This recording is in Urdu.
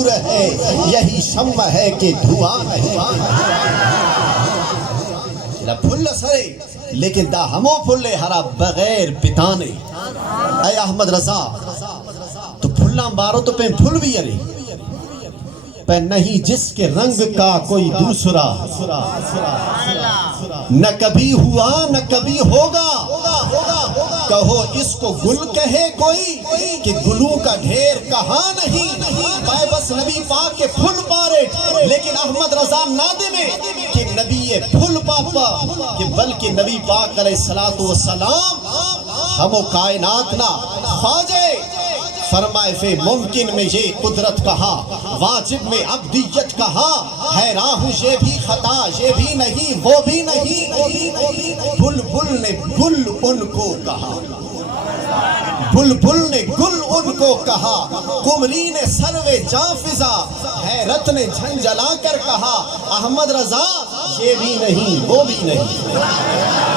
نور ہے، یہی شمع ہے کہ دھواں نہیں۔ پھل سرے لیکن دا ہمو پھلے ہرا بغیر پتانے۔ اے احمد رضا تو پھلاں بارو تو پہ پھل بھی ارے پہ نہیں جس کے رنگ کا کوئی دوسرا، نہ کبھی ہوا نہ کبھی ہوگا۔ کہو اس کو گل کہے کوئی کہ گلوں کا ڈھیر کہاں نہیں۔ پائے بس نبی پاک کے پھل پارے لیکن احمد رضا نادم ہے کہ نبی پھل پاپا کہ بلکہ نبی پاک علیہ السلام ہمو کائنات نہ خواجے فرمائے فے ممکن میں یہ قدرت کہا، واجب میں عبدیت کہا، حیران ہوں یہ بھی خطا یہ بھی نہیں وہ بھی نہیں۔ بلبل نے گل ان کو کہا، بلبل نے گل ان کو کہا، قمری نے سروے جاں فضا، حیرت نے جھنجھلا کر کہا احمد رضا یہ بھی نہیں وہ بھی نہیں۔